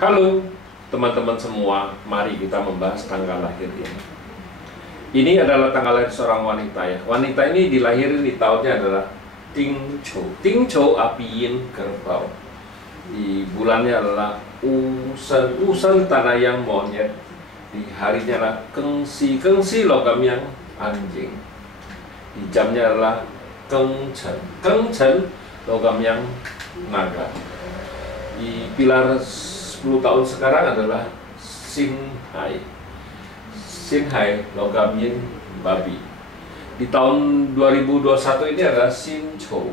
Halo teman-teman semua, mari kita membahas tanggal lahir ini. Ini adalah tanggal lahir seorang wanita ya. Wanita ini dilahirin di tahunnya adalah Ting Chou. Ting Chou apiin kerbau. Di bulannya adalah Usen. Usen tanah yang monyet. Di harinya adalah Kengsi. Kengsi logam yang anjing. Di jamnya adalah Keng Chen. Keng Chen logam yang naga. Di pilar 10 tahun sekarang adalah Xin Hai. Xin Hai logam yin babi. Di tahun 2021 ini adalah Xin Chou.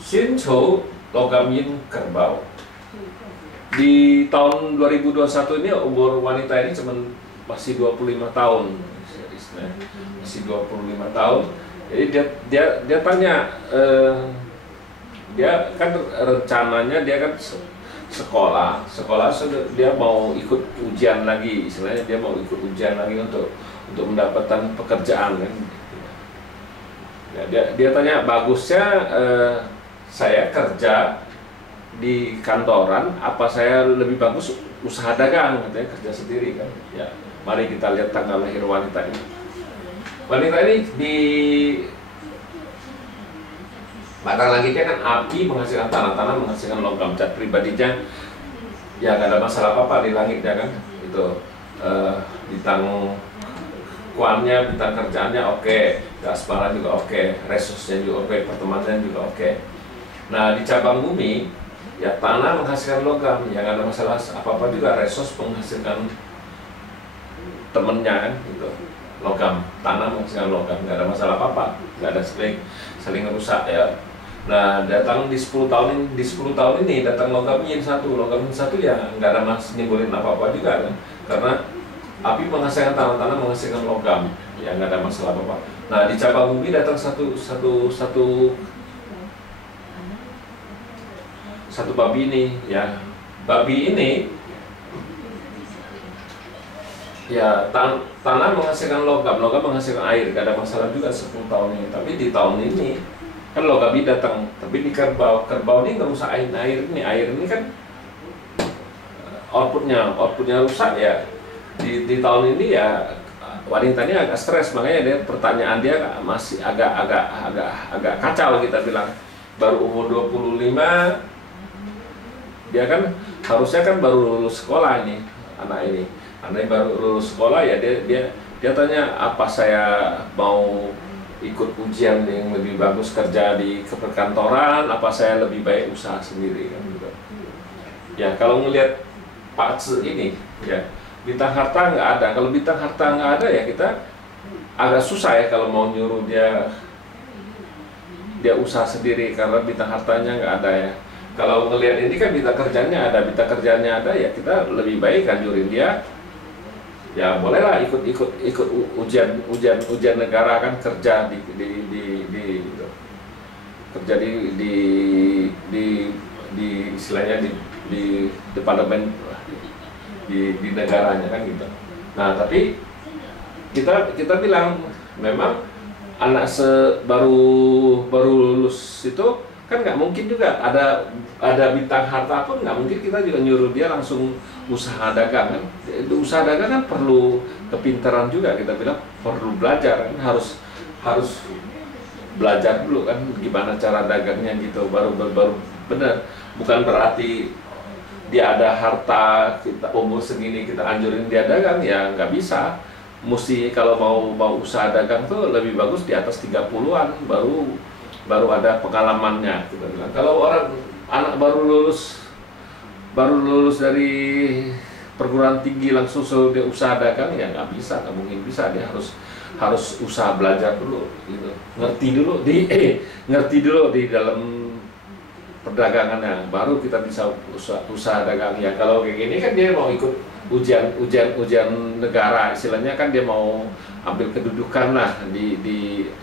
Xin Chou logam yin kerbau. Di tahun 2021 ini umur wanita ini masih 25 tahun. Masih 25 tahun. Jadi dia tanya, dia kan rencananya dia kan sekolah dia mau ikut ujian lagi, istilahnya dia mau ikut ujian lagi untuk mendapatkan pekerjaan kan. Ya, dia tanya bagusnya saya kerja di kantoran apa saya lebih bagus usaha dagang, katanya kerja sendiri kan. Ya, mari kita lihat tanggal lahir wanita ini. Wanita ini di batang langitnya kan api menghasilkan tanah menghasilkan logam. Cat pribadinya ya nggak ada masalah apa-apa di langitnya kan. Itu bintang kuannya, bintang kerjaannya oke, asmara juga oke, resusnya juga oke, pertemanan juga oke. Nah di cabang bumi ya tanah menghasilkan logam, ya nggak ada masalah apa-apa juga. Resus menghasilkan temennya kan, gitu. Logam, tanah menghasilkan logam, nggak ada masalah apa-apa, nggak ada saling rusak ya. Nah datang di 10 tahun ini datang logam yin satu ya nggak ada nimbulin apa-apa juga kan, karena api menghasilkan tanah menghasilkan logam, ya nggak ada masalah apa-apa. Nah di cabang bumi datang satu babi ini ya. Babi ini ya tanah menghasilkan logam menghasilkan air, gak ada masalah juga 10 tahun ini. Tapi di tahun ini kan logam datang, tapi di kerbau ini nggak rusak air ini kan outputnya rusak ya. Di tahun ini ya wanitanya agak stres, makanya pertanyaan dia masih agak kacau, kita bilang. Baru umur 25, dia kan harusnya kan baru lulus sekolah ini, anak baru lulus sekolah ya. Dia tanya apa saya mau ikut ujian yang lebih bagus kerja di perkantoran, apa saya lebih baik usaha sendiri kan gitu. Ya kalau ngelihat Pak Tzu ini ya, bintang harta nggak ada. Kalau bintang harta nggak ada ya kita agak susah ya kalau mau nyuruh dia usaha sendiri, karena bintang hartanya nggak ada ya. Kalau ngelihat ini kan bintang kerjanya ada ya, kita lebih baik anjurin dia ya bolehlah ikut ujian negara kan, kerja di kerja di istilahnya di departemen di negaranya kan gitu. Nah tapi kita bilang memang anak baru lulus itu kan nggak mungkin juga ada bintang harta pun, nggak mungkin kita juga nyuruh dia langsung usaha dagang kan. Usaha dagang kan perlu kepintaran juga, kita bilang perlu belajar kan, harus belajar dulu kan gimana cara dagangnya gitu, baru benar. Bukan berarti dia ada harta, kita umur segini kita anjurin dia dagang, ya nggak bisa. Mesti kalau mau usaha dagang tuh lebih bagus di atas 30-an baru ada pengalamannya, kita bilang. Kalau anak baru lulus dari perguruan tinggi langsung suruh dia usaha dagang, ya nggak mungkin bisa. Dia harus usaha belajar dulu gitu. Ngerti dulu di dalam perdagangannya, baru kita bisa usaha dagang ya. Kalau kayak gini kan dia mau ikut ujian negara, istilahnya kan dia mau ambil kedudukan lah di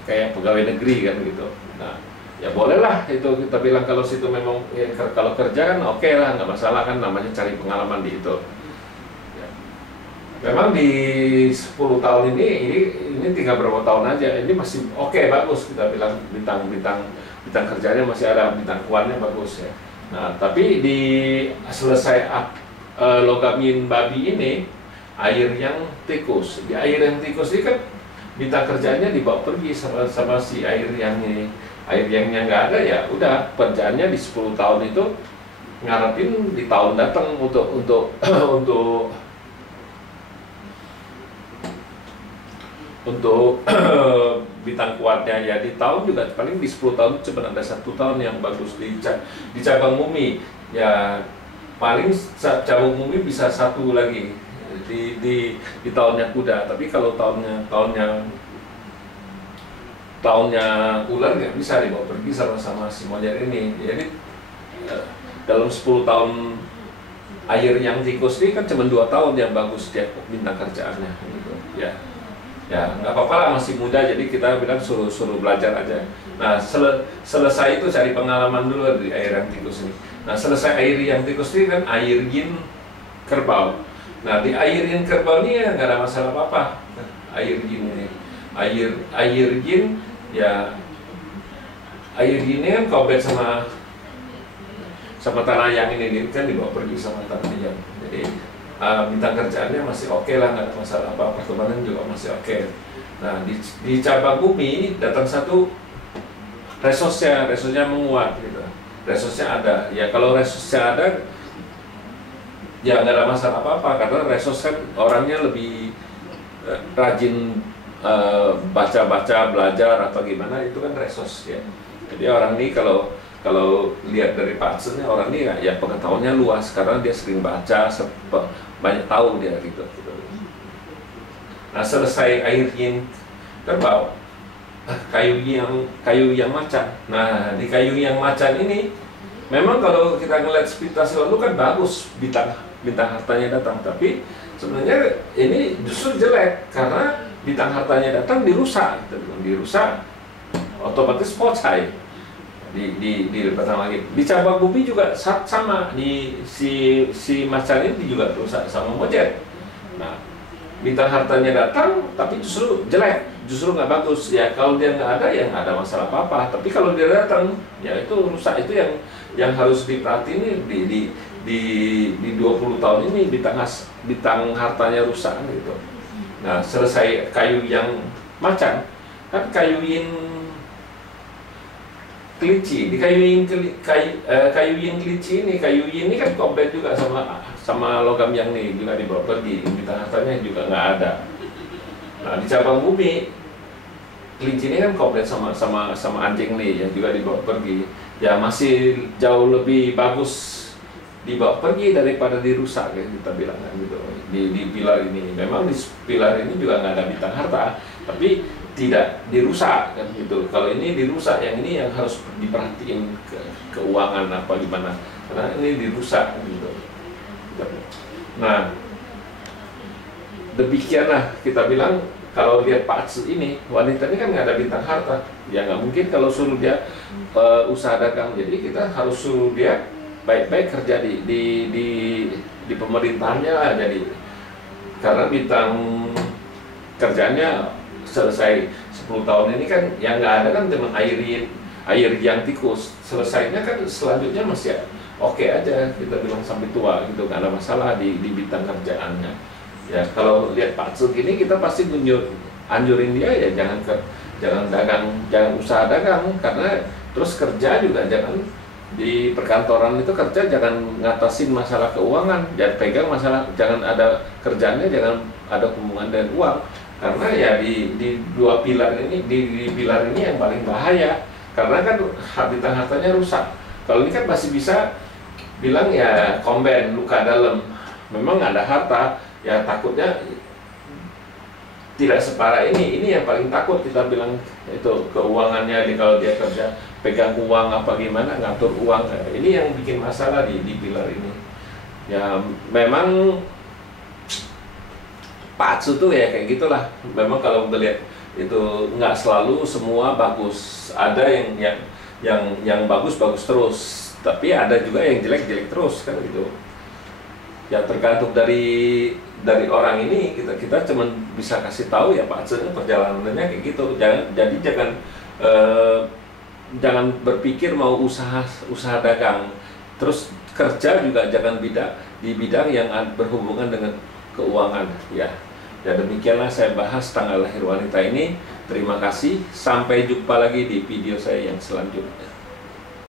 kayak pegawai negeri kan gitu. Nah ya bolehlah itu, kita bilang kalau situ memang ya, kalau kerja kan oke lah, nggak masalah kan, namanya cari pengalaman di itu ya. Memang di 10 tahun ini tinggal berapa tahun aja, ini masih oke, bagus, kita bilang bintang kerjanya masih ada, bintang kuannya bagus ya. Nah, tapi di selesai logam yin babi ini, air yang tikus. Di air yang tikus ini kan bintang kerjaannya dibawa pergi sama si air yang ini. Air yangnya nggak ada, ya udah kerjaannya di 10 tahun itu ngarepin di tahun datang untuk untuk bintang kuatnya. Ya di tahun juga paling di 10 tahun cuma ada 1 tahun yang bagus di cabang bumi. Ya paling cabang bumi bisa 1 lagi di tahunnya kuda. Tapi kalau tahunnya ular nggak bisa dibawa pergi sama si monyet ini. Jadi dalam 10 tahun air yang tikus ini kan cuma 2 tahun yang bagus dia bintang kerjaannya gitu. Ya nggak apa-apa lah, masih muda, jadi kita bilang suruh belajar aja. Nah selesai itu cari pengalaman dulu di air yang tikus ini. Nah selesai air yang tikus ini kan air yin kerbau. Nah di air yin kerbau ini ya nggak ada masalah apa-apa. Air yin ini air yin ya, air yin ini kan kompet sama tanah yang ini kan dibawa pergi sama tanah yang. Jadi bintang kerjaannya masih oke lah, nggak ada masalah apa, perkembangan juga masih oke. Nah di cabang bumi datang 1 resosnya menguat gitu. Resosnya ada, ya kalau resosnya ada ya nggak ada masalah apa-apa, karena resos kan orangnya lebih rajin baca-baca, belajar atau gimana, itu kan resos ya. Jadi orang ini kalau lihat dari patsennya, orang ini ya pengetahuannya luas karena dia sering baca, banyak tahu dia gitu. Nah selesai air yin kerbau, kayu yang macan. Nah di kayu yang macan ini memang kalau kita ngeliat spiritas lalu kan bagus, bintang hartanya datang, tapi sebenarnya ini justru jelek karena bintang hartanya datang dirusak, otomatis pocai di batang lagi. Di cabang bumi juga sama, di si macan ini juga rusak sama monyet. Nah bintang hartanya datang tapi justru jelek, justru nggak bagus. Ya kalau dia nggak ada ya nggak ada masalah apa-apa, tapi kalau dia datang ya itu rusak. Itu yang harus diperhatiin di 20 tahun ini bintang hartanya rusak gitu. Nah selesai kayu yang macan kan kayu yin kelinci. Di kayu yin kelinci ini, kayu yin ini kan komplit juga sama logam yang ini juga dibawa pergi, bintang hartanya juga nggak ada. Nah di cabang bumi kelinci ini kan komplit sama anjing nih yang juga dibawa pergi. Ya masih jauh lebih bagus dibawa pergi daripada dirusak ya, kita bilang kan gitu. Di pilar ini memang di pilar ini juga nggak ada bintang harta, tapi tidak dirusak kan gitu. Kalau ini dirusak, yang ini yang harus diperhatiin keuangan apa gimana, karena ini dirusak gitu. Nah demikianlah kita bilang, kalau lihat Patsu ini, wanita ini kan nggak ada bintang harta, ya nggak mungkin kalau suruh dia usaha dagang. Jadi kita harus suruh dia baik-baik kerja di pemerintahannya lah. Jadi karena bintang kerjanya selesai 10 tahun ini kan yang nggak ada kan cuma air yang tikus. Selesainya kan selanjutnya masih oke aja, kita bilang sampai tua gitu, nggak ada masalah di bintang kerjaannya. Ya kalau lihat Pak Cuk ini kita pasti anjurin dia ya jangan dagang, jangan usaha dagang, karena terus kerja juga jangan di perkantoran itu kerja, jangan ngatasin masalah keuangan, jangan pegang masalah, jangan ada kerjanya, jangan ada hubungan dengan uang. Karena ya di 2 pilar ini, di pilar ini yang paling bahaya, karena kan bintang hartanya rusak. Kalau ini kan masih bisa bilang ya komben, luka dalam, memang nggak ada harta, ya takutnya tidak separah ini yang paling takut kita bilang itu keuangannya. Kalau dia kerja pegang uang apa gimana, ngatur uang, ini yang bikin masalah di pilar ini. Ya memang Patsu tuh ya kayak gitulah. Memang kalau melihat itu nggak selalu semua bagus, ada yang bagus terus, tapi ada juga yang jelek terus kan gitu. Ya tergantung dari orang ini, kita cuma bisa kasih tahu ya Patsu perjalanannya kayak gitu. Jangan berpikir mau usaha dagang Terus kerja juga jangan di bidang yang berhubungan dengan keuangan ya. Dan demikianlah saya bahas tanggal lahir wanita ini. Terima kasih, sampai jumpa lagi di video saya yang selanjutnya.